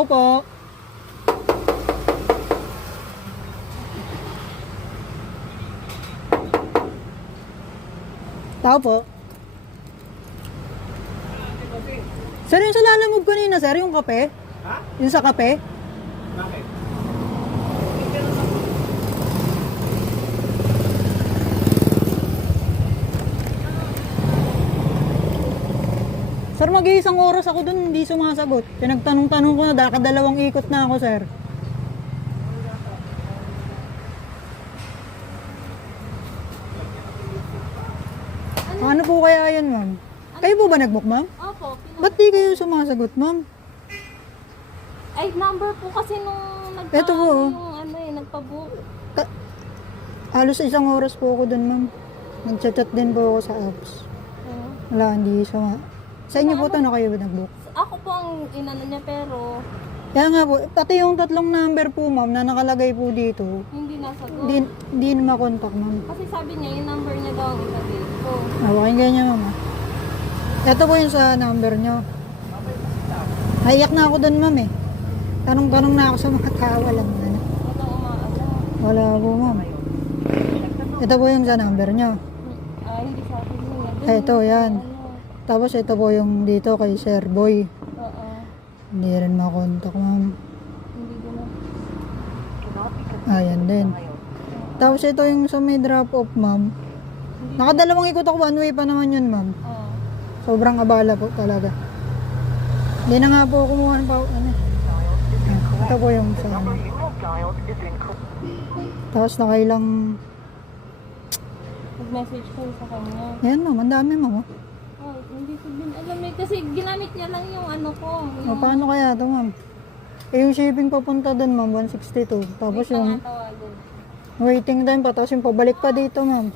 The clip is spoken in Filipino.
Tao po. Tao po. Sir, yung sa lalamove kanina, sir, yung kape? Ha? Yung sa kape? Bakit? Sir, mag-iisang oras ako dun, hindi sumasagot. Pinagtanong-tanong ko na, dalawang ikot na ako, sir. Ano po kaya yan, ma'am? Kayo po ba nag-book, ma'am? Opo, Ba't di kayo sumasagot, ma'am? ay, number po kasi nung Eto po, oh. yung ano eh, nagpa-book. Halos isang oras po ako dun, ma'am. Nag-chat din po ako sa apps. Wala, hindi sa inyo po ito na kayo ba nag-book? Ako po ang inano niya pero Kaya nga po, pati yung tatlong number po, ma'am, na nakalagay po dito, hindi nasagot. hindi na makontak, ma'am. Kasi sabi niya, yung number niya daw ang ilagay ko. Pakinggan niyo, ma'am. Ito po yung sa number niyo. Naiyak na ako dun, ma'am, eh. Tanong-tanong na ako sa mga tao, alam mo na. Ito umaasa. Wala po, ma'am. Ito po yung sa number niyo. Hindi sa akin yun. Ay, ito, yan. Tapos ito po yung dito kay Sir Boy. Oo. Hindi rin makontak, ma'am. Hindi ko na. Ayan din. Tapos ito yung sa may drop off, ma'am. Nakadalawang ikot ako, one way pa naman yun, ma'am. Oo. Sobrang abala po talaga. Hindi na nga po kumuha pa, ano. Ito po yung sa ano. Tapos nakailang, Nag-message ko sa kanya. yan, ma'am, ang dami, ma'am. Oh, hindi ko din alam eh. Kasi ginamit niya lang yung ano ko. O, paano kaya ito, ma'am? Eh, yung shipping papunta dun, ma'am, 162. Tapos yung Tawagin. waiting time pa, tapos yung pabalik pa dito, ma'am.